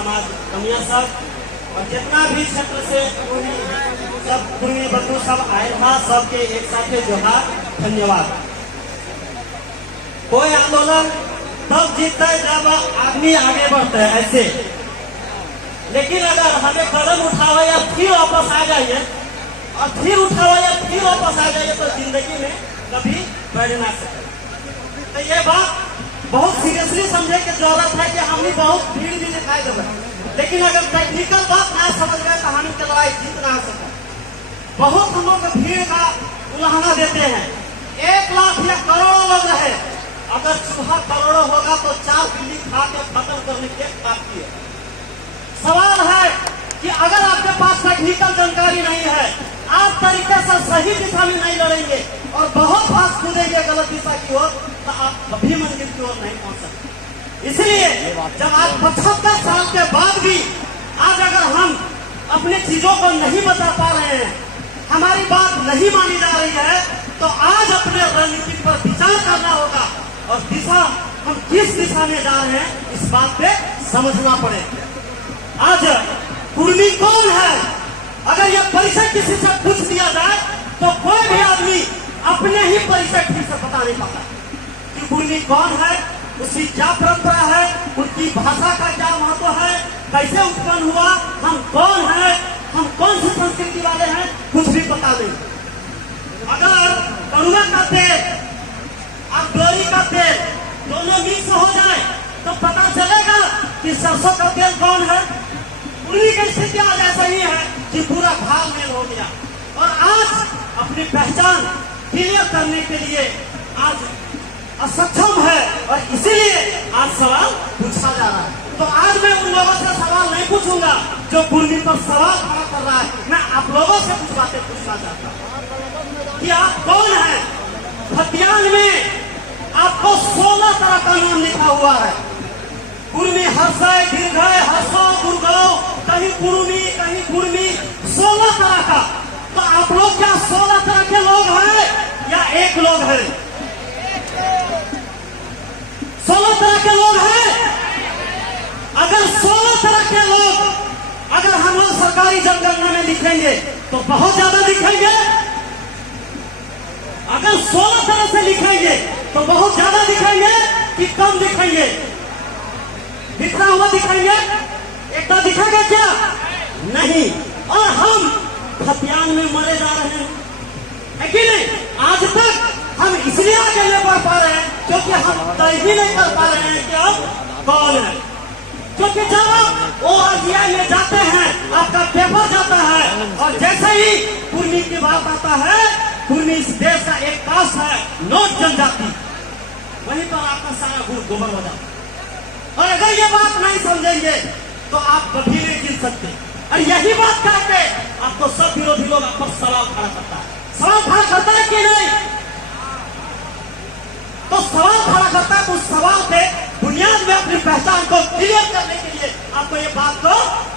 समाज कमिया सब और जितना भी क्षेत्र से सब कुर्मी बंधु सब आए था, सबके एक साथ जोहार, धन्यवाद। कोई आंदोलन तब जीतता है जब आदमी आगे बढ़ता है ऐसे, लेकिन अगर हमें कदम उठावा या फिर वापस आ जाइए और फिर उठावा या फिर वापस आ जाइए तो जिंदगी में कभी बढ़ ना सके। तो ये बात बहुत सीरियसली समझे की जरूरत है कि हमने बहुत भीड़ भी दिखाई दे, लेकिन अगर टेक्निकल बात ना समझ गए तो हम इनकी लड़ाई जीत ना सके। बहुत हम लोग भीड़ का उल्लंघना देते हैं। 1 लाख या करोड़ों लोग रहे, अगर चूहा करोड़ों होगा तो 4 बिल्ली खा के खत्म करने के काफी है। सवाल है कि अगर आपके पास टेक्निकल जानकारी नहीं है, आप तरीके से सही दिशा में नहीं लड़ेंगे और बहुत फास्ट कूदेंगे गलत दिशा की ओर, तो आप कभी मंजिल की ओर नहीं पहुंच सकते। इसलिए जब आज 75 साल के बाद भी आज अगर हम अपनी चीजों को नहीं बचा पा रहे हैं, हमारी बात नहीं मानी जा रही है, तो आज अपने रणनीति पर विचार करना होगा और दिशा हम किस दिशा में जा रहे हैं इस बात पे समझना पड़ेगा। आज कुर्मी कौन है, अगर यह परिचय किसी से पूछ दिया जाए तो कोई भी आदमी अपने ही परिचय ठीक से बता नहीं पाता कि कुर्मी कौन है, उसकी क्या परंपरा है, उनकी भाषा का क्या महत्व है, कैसे उत्पन्न हुआ, हम कौन है, हम कौन सी संस्कृति वाले हैं, कुछ भी पता नहीं। अगर कड़ुआ का तेल और डोरी का तेल दोनों मिक्स हो जाए तो पता चलेगा कि सरसों का तेल कौन है। कुर्मी की स्थिति आज ऐसा ही है कि पूरा घाल मेल हो गया और आज अपनी पहचान क्लियर करने के लिए आज असक्षम है और इसीलिए आज सवाल पूछा जा रहा है। तो आज मैं उन लोगों से सवाल नहीं पूछूंगा जो कुर्मी पर सवाल खड़ा कर रहा है, मैं आप लोगों से कुछ बातें पूछना चाहता हूँ कि आप कौन हैं। खतियान में आपको 16 तरह का नाम लिखा हुआ है। कुर्मी, हर्षय, दीर्घय, हर्षो, गुरगांव, कहीं कुर्मी कहीं कुर्मी, 16 तरह का। तो आप लोग क्या 16 तरह के लोग हैं या एक लोग हैं? 16 तरह के लोग हैं। अगर 16 तरह के लोग अगर हम लोग सरकारी जनगणना में लिखेंगे तो बहुत ज्यादा लिखेंगे। अगर 16 तरह से लिखेंगे तो बहुत ज्यादा दिखेंगे कि कम दिखेंगे? बिखरा हुआ दिखेंगे? एक तो दिखेगा क्या? नहीं। और हम खतियान में मरे जा रहे हैं, है कि नहीं? आज तक हम इसलिए आगे नहीं बढ़ पा रहे हैं क्योंकि हम तय ही नहीं कर पा रहे हैं कि हम कौन है। क्योंकि जब आप ORGI में जाते हैं, आपका पेपर जाता है और जैसे ही कुर्मी की बात आता है, कुर्मी इस देश का एक कास्ट है, नॉट जनजाति, वहीं पर आपका सारा गुण गोबर हो जाता है। और अगर ये बात नहीं समझेंगे तो आप कभी नहीं जीत सकते। और यही बात करके आपको सब विरोधी लोग आप पर सवाल खड़ा करता है। सवाल खड़ा करता है कि नहीं? तो सवाल खड़ा करता है तो उस सवाल पे बुनियाद में अपनी पहचान को क्लियर करने के लिए आपको ये बात को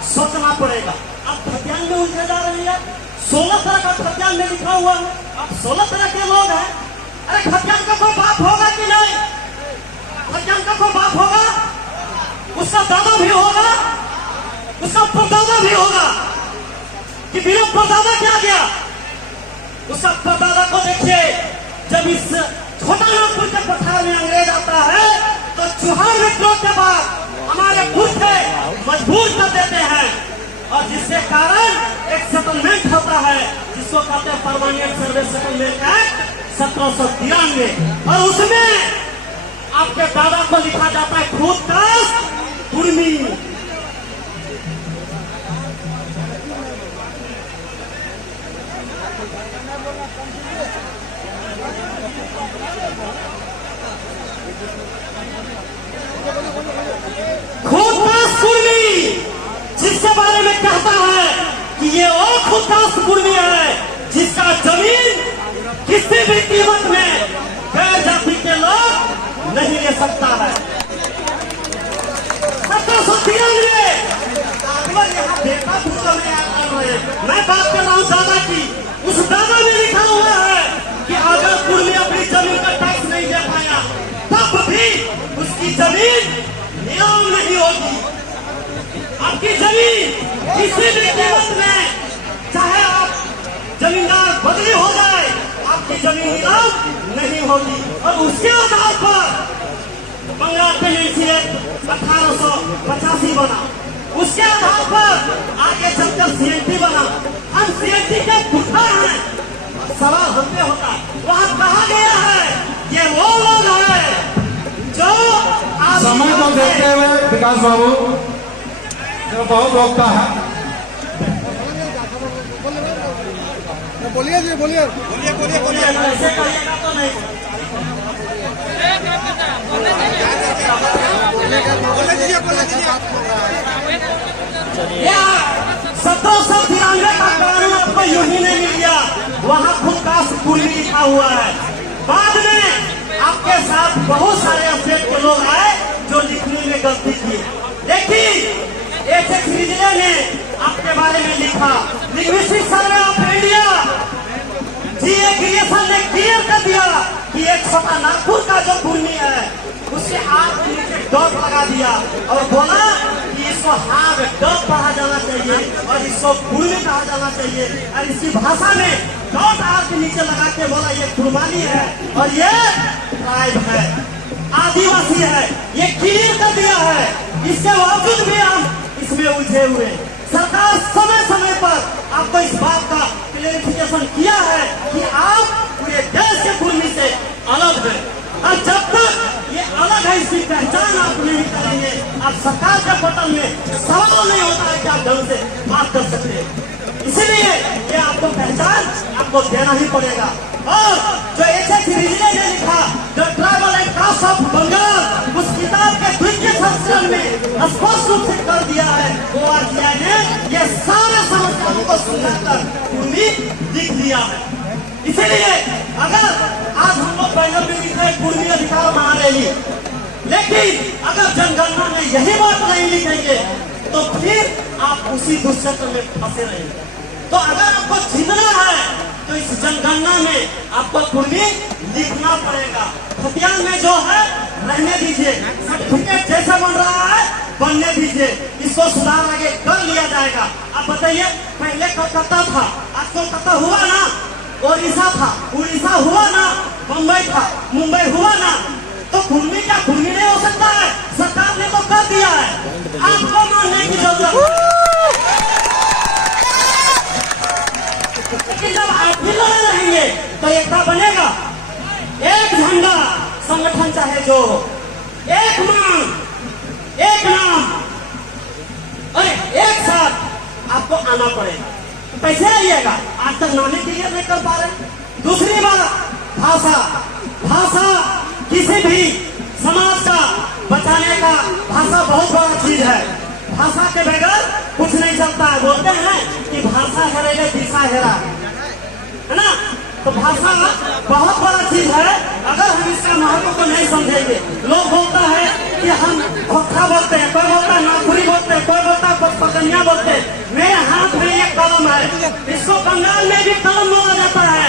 सोचना पड़ेगा। आप खतियान में उलझे जा रहे हैं। 16 तरह का खतियान में लिखा हुआ है, आप 16 तरह के लोग हैं। अरे खतियान का कोई बाप होगा कि नहीं? खतियान का कोई बाप होगा? उसका दादा भी होगा, उसका परदादा भी होगा कि बिना परदादा क्या गया? उसका परदादा को देखिए, जब इस छोटा नागपुर के पठार में अंग्रेज आता है तो चुहार विद्रोह के बाद हमारे पुरखे मजबूर कर देते हैं और जिसके कारण एक सेटलमेंट होता है जिसको कहते हैं परमानेंट सर्विस सेटलमेंट एक्ट 1793 और उसमें आपके दादा को लिखा जाता है खुद कास्ट कुर्मी। खुद कास्ट कुर्मी जिसके बारे में कहता है कि ये वो खुद कास्ट कुर्मी है जिसका जमीन किसी भी कीमत में गैर जाति के लोग नहीं ले सकता है। 1793 यहाँ बेटा पूछो मैं बात कर रहा हूँ दादा की। उस दादा में लिखा हुआ है कि अगर कुर्मी अपनी जमीन का टैक्स नहीं दे पाया तब भी उसकी जमीन नीलाम नहीं होगी। आपकी जमीन किसी भी कीमत में, चाहे आप जमींदार बदली हो जाए, आपकी जमीन नीलाम नहीं होगी। और उसके आधार पर बंगाल पेनेंसी एक्ट 1885 बना, उसके आधार पर आगे चलकर सीएनटी बना। हम सीएनटी के पुरखा हैं। सवाल हमसे होता है, वहाँ कहा गया है ये वो लोग हैं जो समय को देखते हुए विकास बाबू जो बहुत रोकता है। बोलिए जी, बोलिए ऐसे कहिएगा तो नहीं। 1793 का कानून आपको यूं ही नहीं मिल गया, वहाँ खुद का कुर्मी लिखा हुआ है। बाद में आपके साथ बहुत सारे स्टेट के लोग आए जो लिखने में गलती की, लेकिन एच रिजले ने आपके बारे में लिखा। Linguistic survey of India GA creation ने क्लियर कर दिया कि एक छोटा नागपुर का जो कुर्मी है उसके आग के नीचे डॉट लगा दिया और बोला कि इसको हाथ डॉट पढ़ा जाना चाहिए और इसको कुर्मी कहा जाना चाहिए। और इसकी भाषा में डॉट आग के नीचे लगा के बोला ये कुर्बानी है और ये ट्राइब है, आदिवासी है, ये क्लियर कर दिया है। इसके बावजूद भी हम इसमें उलझे हुए। सरकार समय समय पर आपको इस बात का क्लेरिफिकेशन किया है कि आप पूरे देश के कुर्मी से अलग हैं और जब तक ये अलग है इसकी पहचान आप नहीं करेंगे, आप सरकार के पटल में सवाल नहीं होता है कि आप ढंग से बात कर सकते हैं। इसीलिए ये आपको पहचान आपको देना ही पड़ेगा। और जो एच रिजले ने लिखा जो tribal and caste of Bengal, उस किताब के द्वितीय संस्करण में स्पष्ट रूप से कर दिया है। ORCI ने ये सारे समस्याओं को सुनकर कुर्मी लिख दिया है। इसीलिए अगर आज हम लोग बैनर में लिखे कुर्मी अधिकार महारैली, लेकिन अगर जनगणना में यही बात नहीं लिखेंगे तो फिर आप उसी दुष्चक्र में फंसे रहेंगे। तो अगर आपको जीतना है तो इस जनगणना में आपको कुर्मी लिखना पड़ेगा। खतियान में जो है रहने दीजिए, सर्टिफिकेट जैसा बन रहा है बनने दीजिए, इसको सुधार आगे कर लिया जाएगा। आप बताइए, पहले कोलकाता था, आज कोलकाता हुआ ना, ओडिशा था, उड़ीसा हुआ ना, बम्बई था, मुंबई हुआ ना, तो कुर्मी क्या कुर्मी नहीं हो सकता है? सरकार ने तो कर दिया है, आपको मानने की जरूरत। लेकिन जब आप भी लड़े रहेंगे तो एकता बनेगा। एक झंडा संगठन चाहे जो हो, एक मांग, एक नाम, अरे एक साथ आपको आना पड़ेगा। कैसे आइएगा? आज तक नामे क्लियर नहीं कर पा रहे। दूसरी बात भाषा, भाषा किसी भी समाज का बचाने का भाषा बहुत बड़ा चीज है। भाषा के बगैर कुछ नहीं चलता है। बोलते हैं कि भाषा हेरेले दिशा हेरा, है ना? तो भाषा बहुत बड़ा चीज है। अगर हम इसका महत्व को नहीं समझेंगे, लोग बोलता है कि हम खोखा बोलते हैं, कोई बोलता है नागपुरी बोलते हैं, कोई बोलता है पकनिया बोलते हैं। मेरे हाथ में ये कलम है, इसको बंगाल में भी कलम बोला जाता है,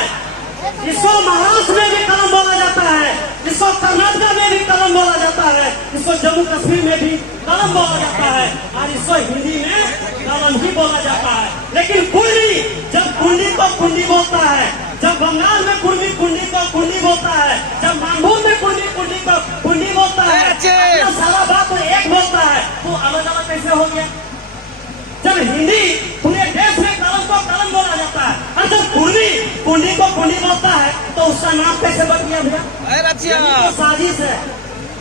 इसको महाराष्ट्र में भी कलम बोला जाता है, इसको कर्नाटक में भी कलम बोला जाता है, इसको जम्मू कश्मीर में भी कलम बोला जाता है और इसको हिंदी में कलम ही बोला जाता है। लेकिन कुंडी, जब कुंडी को कुंडी बोलता है, जब बंगाल में कुंडी कुंडी को कुंडी बोलता है, जब मानभूम में कुंडी कुंडी को कुंडी बोलता है, अपना सारा बात तो एक बोलता है, तो अलग अलग कैसे हो गया? जब हिंदी पूरे देश में कलम को कलम बोला जाता है और जब कुंडी कुंडी को कुंडी बोलता है तो उसका नाम कैसे बच गया भैया? तो साजिश है।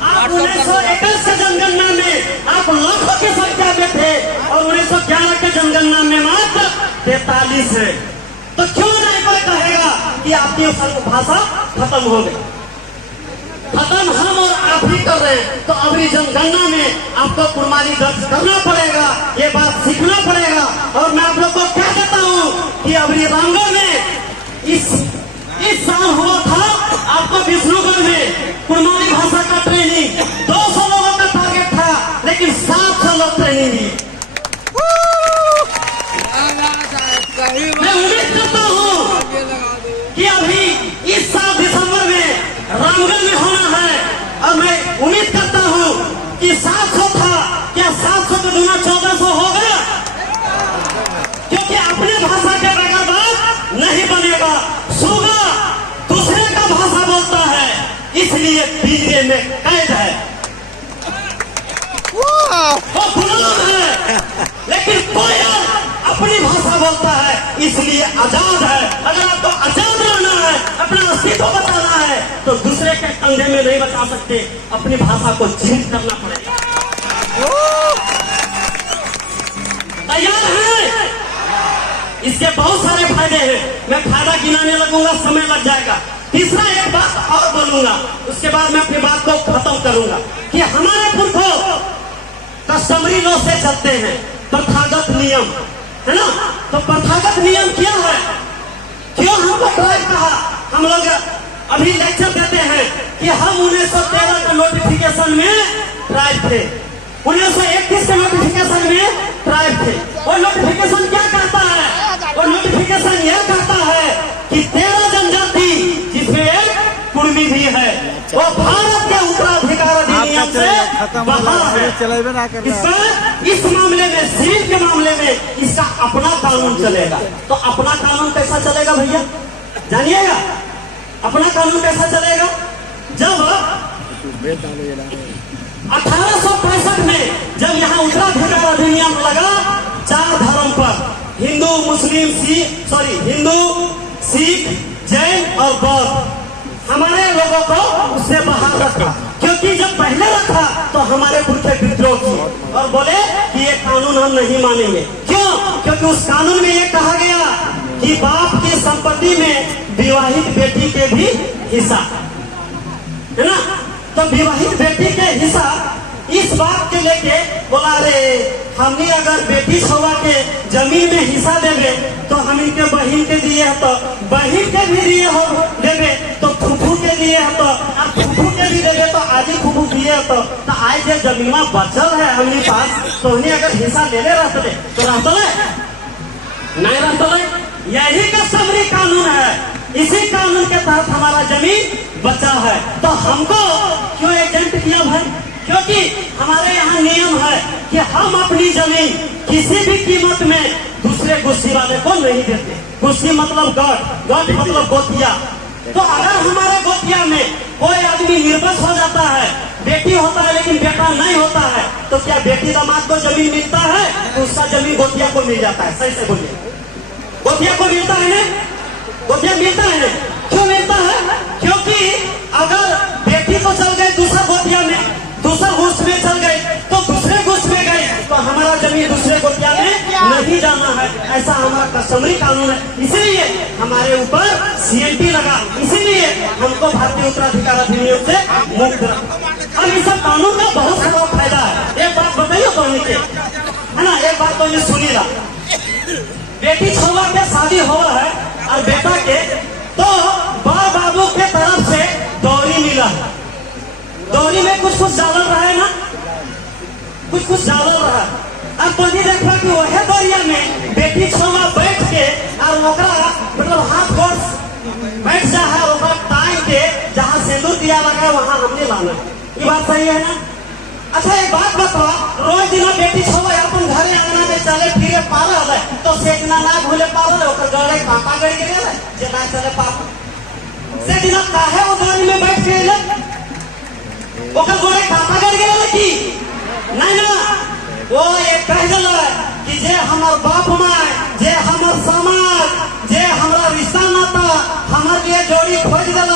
आप 1921 के जनगणना में आप लाखों की संख्या में थे और 1911 के जनगणना में मात्र 43 है। तो क्यों नहीं कोई कहेगा कि आपकी भाषा खत्म हो गई? खत्म हम और आप ही कर रहे हैं। तो अगली जनगणना में आपको कुर्बानी दर्ज करना पड़ेगा, ये बात सीखना पड़ेगा। और मैं आप लोग को कह देता हूँ कि अगली रामगढ़ में इस साल हुआ था आपको विष्णुगढ़ में कुर्बानी भाषा का ट्रेनिंग 200 लोगों का टारगेट था, लेकिन 700 लोग ट्रेनिंग दिए। मैं उम्मीद करता हूँ कि अभी इस साल दिसंबर में रामगढ़ में होना है और मैं उम्मीद करता हूँ कि 700 था, क्या 700 को 1400 हो गए? इसलिए पिंजरे में कैद है। वो गुलाम है, लेकिन कोयल अपनी भाषा बोलता है, इसलिए आजाद है। अगर आपको आजाद रहना है, अपना अस्तित्व बचाना है, तो दूसरे के कंधे में नहीं बचा सकते, अपनी भाषा को चेंज करना पड़ेगा। तैयार है? इसके बहुत सारे फायदे हैं, मैं फायदा गिनाने लगूंगा, समय लग जाएगा। तीसरा एक बात और बोलूंगा, उसके बाद मैं अपनी बात को खत्म करूंगा कि हमारे पुरखों कस्टमरी लॉ से चलते हैं, प्रथागत नियम है ना। तो प्रथागत नियम क्या है, क्यों हमको ट्राइब कहा? हम लोग अभी लेक्चर देते हैं कि हम 1913 के नोटिफिकेशन में ट्राइब थे, 1931 के नोटिफिकेशन में ट्राइब थे। वो नोटिफिकेशन क्या कहता है? वो नोटिफिकेशन यह कहता है कि 13 जनजाति जिसमें एक कुर्मी भी है, वो भारत के उत्तराधिकार अधिनियम से बाहर है। इस मामले में, सिविल के मामले में इसका अपना कानून चलेगा। तो अपना कानून कैसा चलेगा भैया, जानिएगा? अपना कानून कैसा चलेगा? जब 1865 में जब यहाँ उत्तराधिकार अधिनियम लगा, 4 धर्म पर, हिंदू, मुस्लिम, हिंदू, सिख, जैन और बौद्ध, हमारे लोगों को उससे बाहर रखा। क्योंकि जब पहले रखा तो हमारे पुरखे विद्रोह किए और बोले कि ये कानून हम नहीं मानेंगे। क्यों? क्योंकि उस कानून में ये कहा गया कि बाप की संपत्ति में विवाहित बेटी के भी हिस्सा है ना। तो विवाहित बेटी के हिस्सा इस बात के लेके बोला, रे हमने अगर बेटी छुआ के जमीन में हिस्सा देवे तो हम इनके बहन के दिए तो बहन के भी दिए हो देवे, तो फूफू के दिए तो फूफू के भी देवे, तो आजी फूफू दिए तो आज जो जमीन बचल है हमने पास, तो उन्हें अगर हिस्सा लेने रहते तो रहते नहीं रहते। यही का समरी कानून है, इसी कानून के तहत हमारा जमीन बचा है। तो हमको क्यों एजेंट किया भाई? क्योंकि हमारे यहाँ नियम है कि हम अपनी जमीन किसी भी कीमत में दूसरे गुस्सी वाले को नहीं देते। गुस्सी मतलब गढ़ मतलब गोतिया। तो अगर हमारे गोतिया में कोई आदमी निर्बस हो जाता है, बेटी होता है लेकिन बेटा नहीं होता है, तो क्या बेटी दामाद को जमीन मिलता है? तो उसका जमीन गोतिया को मिल जाता है। सही से बोलिए, गोतिया को मिलता है ना? गोतिया मिलता है। क्यों मिलता है? क्योंकि अगर बेटी को चल गए दूसरा गोतिया में, दूसरा गोश्त में चल गए, तो दूसरे गोश्त में गए, तो हमारा जमीन दूसरे गोतिया में नहीं जाना है। ऐसा हमारा कस्टमरी कानून है, इसीलिए हमारे ऊपर CNT लगा, इसीलिए हमको भारतीय उत्तराधिकार अधिनियम से मुक्त रखा। अब इस कानून का बहुत सारा फायदा है। एक बात बताइए तो है ना, एक बात तो ये सुनी ला, बेटी छुआ के शादी हुआ है और बेटा के, तो बड़ बाबू के तरफ से दौरी मिला है। दौरी में कुछ डालल रहा है ना, कुछ डालल रहा। अब तो नहीं देखा कि वह दौरिया में बेटी छुआ बैठ के और ओकरा मतलब हाथ गोड़ बैठ जा है, टाइम के जहाँ सिंदूर दिया लगा वहाँ हमने लाना। ये बात सही है ना? अच्छा एक बात बताओ, रोज दिन बेटी छुआ अपन घरे आंगना में चले फिरे पारल है, तो सेजना ना भूले पारल ओकर गड़े कांटा गड़ गेल है जे ना चले पारल से दिन काहे वो दौरी में बैठ गेल, ओकर गोड़े कांटा गड़ गेल की नहीं ना। वो एक कह दिल कि जे हमार बाप माय, जे हमार समाज, जे हमारा रिश्ता नाता हमारे लिए जोड़ी खोज दिल,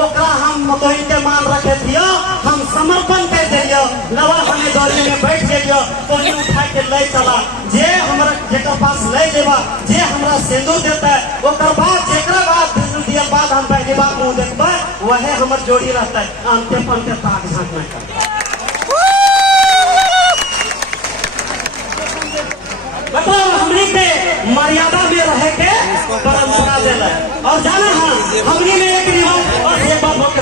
ओकरा हम तो इनके मान रखे थियो, हम समर्पण कर दियो, लवा हमें दौरी में बैठ गेलियो, तो उठा के ले चला। जे हमारा जेकर पास ले जेबा, जे हमरा सिंदूर देता है, ओकर बाद जेकरा बाद दिया बाद हम पहली बार मुंह देखबा, वह हमर जोड़ी रहता है। अंते पंते ताक झांक नहीं करता। मतलब हमनी के मर्यादा में रह के परंपरा देला। और जाना है हमनी में एक रिवाज और एक बात होके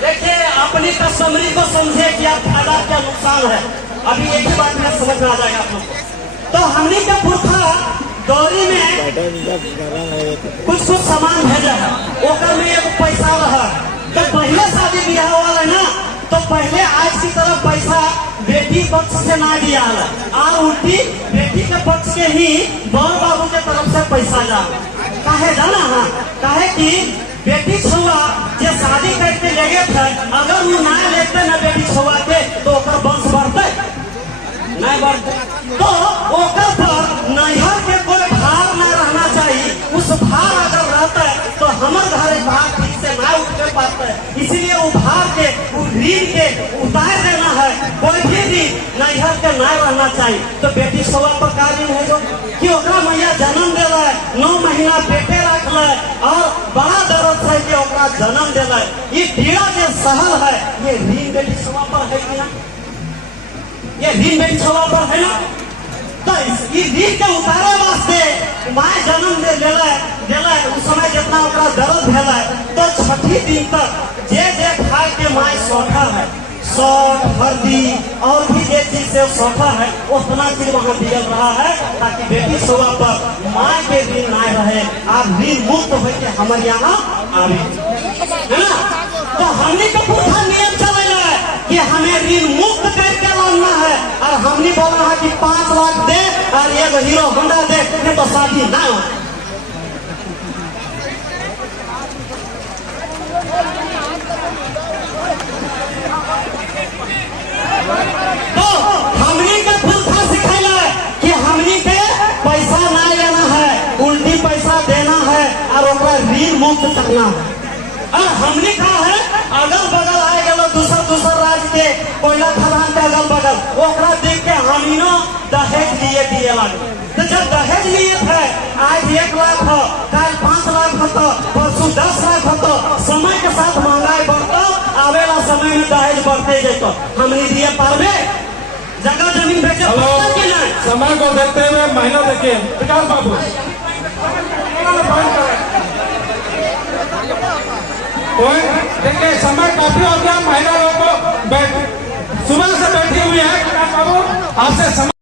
देखिए, अपनी कस्टमरी को समझे कि आप फायदा क्या नुकसान है। अभी एक ही बात में समझ में आ जाएगा आप लोग। तो हमनी के पुरखा दौरी में कुछ सामान भेजा है, ओकर में एक पैसा रहा। तो पहले शादी ब्याह वाला ना, तो पहले आज की तरफ पैसा बेटी पक्ष से ना दिया और उल्टी बेटी के पक्ष के ही बड़ बाबू के तरफ से पैसा जा। काहे जाना है काहे कि बेटी छुआ जे शादी करके ले गए थे अगर वो ना लेते ना बेटी छुआ के तो ओकर वंश बढ़ते नहीं बढ़ते। तो ओकर पर नैहर के कोई भार न रहना चाहिए। उस भार अगर रहता है तो हमारे घर भार ठीक से ना उठ के पाते, इसीलिए वो भार के वो ऋण के उतार देना है। कोई भी ऋण नैहर के ना रहना चाहिए। तो बेटी छुआ पर का ऋण है जो कि ओकरा मैया जन्म दिला 9 महीना पेटे रखल और बड़ा दर्द है कि ओकरा जन्म दिला। ये पीड़ा जो सहल है ये ऋण बेटी छुआ पर है कि ना? ये ऋण बेटी छुआ पर है ना? तो ये ऋण के उतारे वास्ते माँ जन्म दिला उस समय जितना ओकरा दर्द भेला तो 6 दिन तक जे खाए के माँ सौठा है सौठ हल्दी और भी जे चीज से सौठा है उतना चीज वहाँ दिया रहा है ताकि बेटी छुआ पर माँ के ऋण ना रहे। आप ऋण मुक्त हो के हमारे यहाँ आवे है ना? तो हमने का पूरा नियम चलेगा है कि हमें ऋण मुक्त करके लाना है और हमने बोला है कि 5 लाख दे और एक हीरो होंडा दे नहीं तो शादी ना हो। तो हमनी के पुरखा सिखाइला है कि हमनी के पैसा ना लेना है उल्टी पैसा देना है और ओकरा ऋण मुक्त करना है। और हमने कहा है अगल बगल आए गलो दूसर राज्य के कोयला खदान के अगल बगल ओकरा देख के हमीनो दहेज दिए लगे। तो जब दहेज लिए थे आज 1 लाख हो कल 5 लाख हो तो परसों 10 लाख हो तो समय के साथ महंगाई बढ़ता आवेला समय में दहेज बढ़ते जेतो हमने दिए पारबे जगह जमीन बेचे कि नहीं? समय को देखते हुए महीना देखिए विकास बाबू देखिए समय काफी हो गया। महिला लोगों को सुबह से बैठी हुई है विकास बाबू आपसे